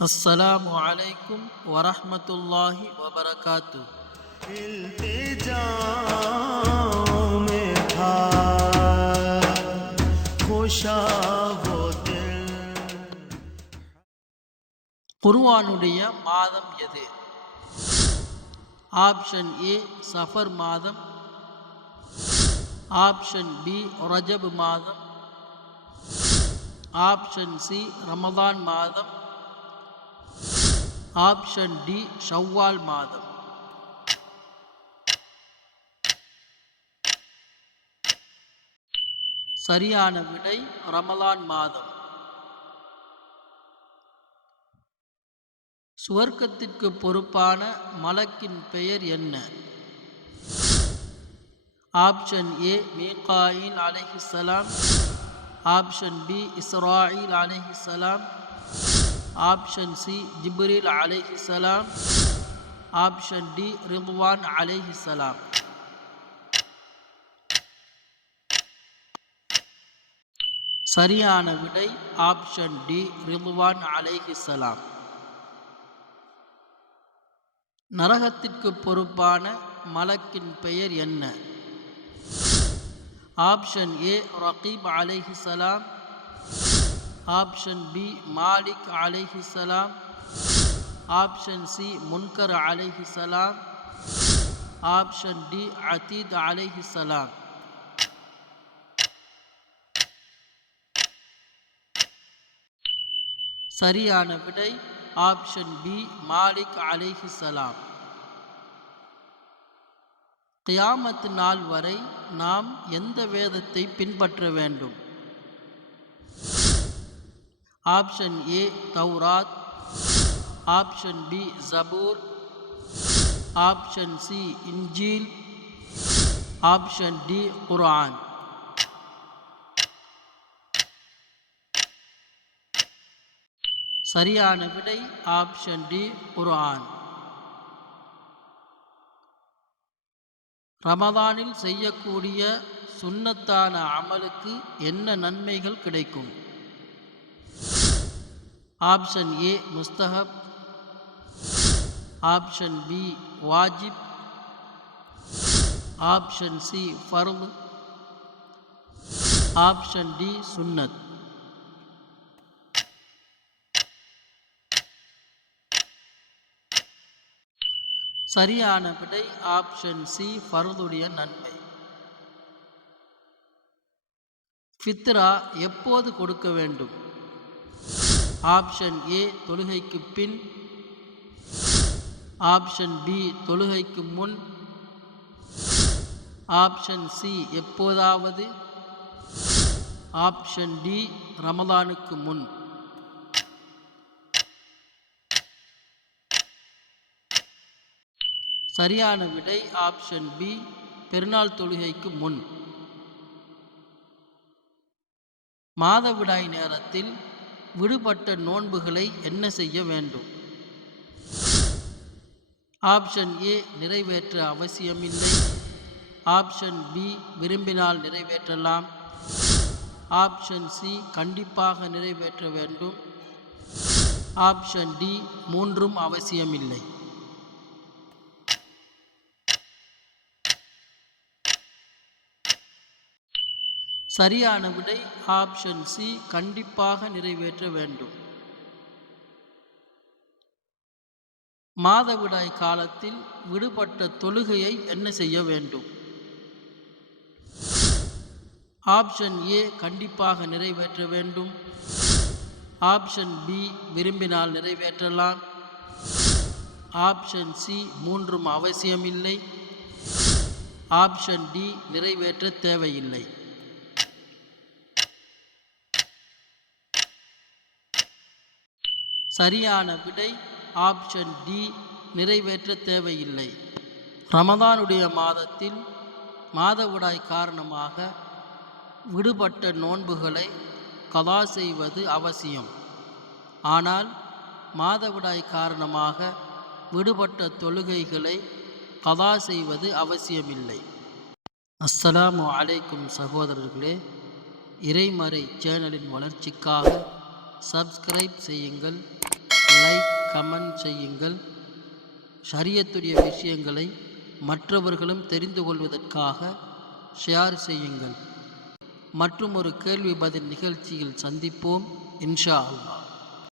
अस्सलामु अलैकुम वरहमतुल्लाहि वबरकातुह। इल्तिजाओं में था खुशा वो दिल। குர்ஆனுடைய மாதம் எது? ஆப்ஷன் ஏ சஃபர் மாதம், ஆப்ஷன் பி ரஜப் மாதம், ஆப்ஷன் சி ரமதான் மாதம், ஆப்ஷன் டி ஷவ்வால் மாதம். சரியான விடை ரமலான் மாதம். சுவர்க்கத்திற்கு பொறுப்பான மலக்கின் பெயர் என்ன? ஆப்ஷன் ஏ மீகாயில் அலைஹிஸ்ஸலாம், ஆப்ஷன் பி இஸ்ராயில் அலைஹிஸ்ஸலாம், ஆப்ஷன் சி ஜிப்ரீல் அலைஹிஸ்ஸலாம், ஆப்ஷன் டி ரிதுவான் அலைஹிஸ்ஸலாம். சரியான விடை ஆப்ஷன் டி ரிதுவான் அலைஹிஸ்ஸலாம். நரகத்திற்கு பொறுப்பான மலக்கின் பெயர் என்ன? ஆப்ஷன் ஏ ரகீப் அலைஹிஸ்ஸலாம், ஆப்ஷன் பி மாலிக் அலைஹிஸ்ஸலாம், ஆப்ஷன் சி முன்கர் அலைஹிஸ்ஸலாம், ஆப்ஷன் டி அதீத் அலைஹிஸ்ஸலாம். சரியான விடை ஆப்ஷன் பி மாலிக் அலைஹிஸ்ஸலாம். கியாமத் நாள் வரை நாம் எந்த வேதத்தை பின்பற்ற வேண்டும்? Option A Tawrat, option B Zabur, option C Injil, option D Quran. சரியான விடை ஆப்ஷன் டி குர்ஆன். ரமதானில் செய்யக்கூடிய சுன்னத்தான அமலுக்கு என்ன நன்மைகள் கிடைக்கும்? ஆப்ஷன் ஏ முஸ்தஹப், ஆப்ஷன் பி வாஜிப், ஆப்ஷன் சி ஃபர்து, ஆப்ஷன் டி சுன்னத். சரியான விடை ஆப்ஷன் சி ஃபர்துடைய நன்மை. ஃபித்ரா எப்போது கொடுக்க வேண்டும்? ஆப்ஷன் ஏ தொழுகைக்கு பின், ஆப்ஷன் பி தொழுகைக்கு முன், ஆப்ஷன் சி எப்போதாவது, ஆப்ஷன் டி ரமலானுக்கு முன். சரியான விடை ஆப்ஷன் பி பெருநாள் தொழுகைக்கு முன். மாதவிடாய் நேரத்தில் விடுபட்ட நோன்புகளை என்ன செய்ய வேண்டும்? ஆப்ஷன் ஏ நிறைவேற்ற அவசியமில்லை, ஆப்ஷன் பி விரும்பினால் நிறைவேற்றலாம், ஆப்ஷன் சி கண்டிப்பாக நிறைவேற்ற வேண்டும், ஆப்ஷன் டி மூன்றும் அவசியமில்லை. சரியான விடை ஆப்ஷன் சி கண்டிப்பாக நிறைவேற்ற வேண்டும். மாதவிடாய் காலத்தில் விடுபட்ட தொழுகையை என்ன செய்ய வேண்டும்? ஆப்ஷன் ஏ கண்டிப்பாக நிறைவேற்ற வேண்டும், ஆப்ஷன் பி விரும்பினால் நிறைவேற்றலாம், ஆப்ஷன் சி மூன்றும் அவசியமில்லை, ஆப்ஷன் டி நிறைவேற்ற தேவையில்லை. சரியான விடை ஆப்ஷன் டி நிறைவேற்ற தேவையில்லை. ரமதானுடைய மாதத்தில் மாதவிடாய் காரணமாக விடுபட்ட நோன்புகளை கதா செய்வது அவசியம். ஆனால் மாதவிடாய் காரணமாக விடுபட்ட தொழுகைகளை கதா செய்வது அவசியமில்லை. அஸ்ஸலாமு அலைக்கும் சகோதரர்களே, இறைமறை சேனலின் வளர்ச்சிக்காக சப்ஸ்கிரைப் செய்யுங்கள், லைக் கமெண்ட் செய்யுங்கள். ஷரியத்துடைய விஷயங்களை மற்றவர்களும் தெரிந்து கொள்வதற்காக ஷேர் செய்யுங்கள். மற்றும் ஒரு கேள்வி பதில் நிகழ்ச்சியில் சந்திப்போம் இன்ஷா அல்லாஹ்.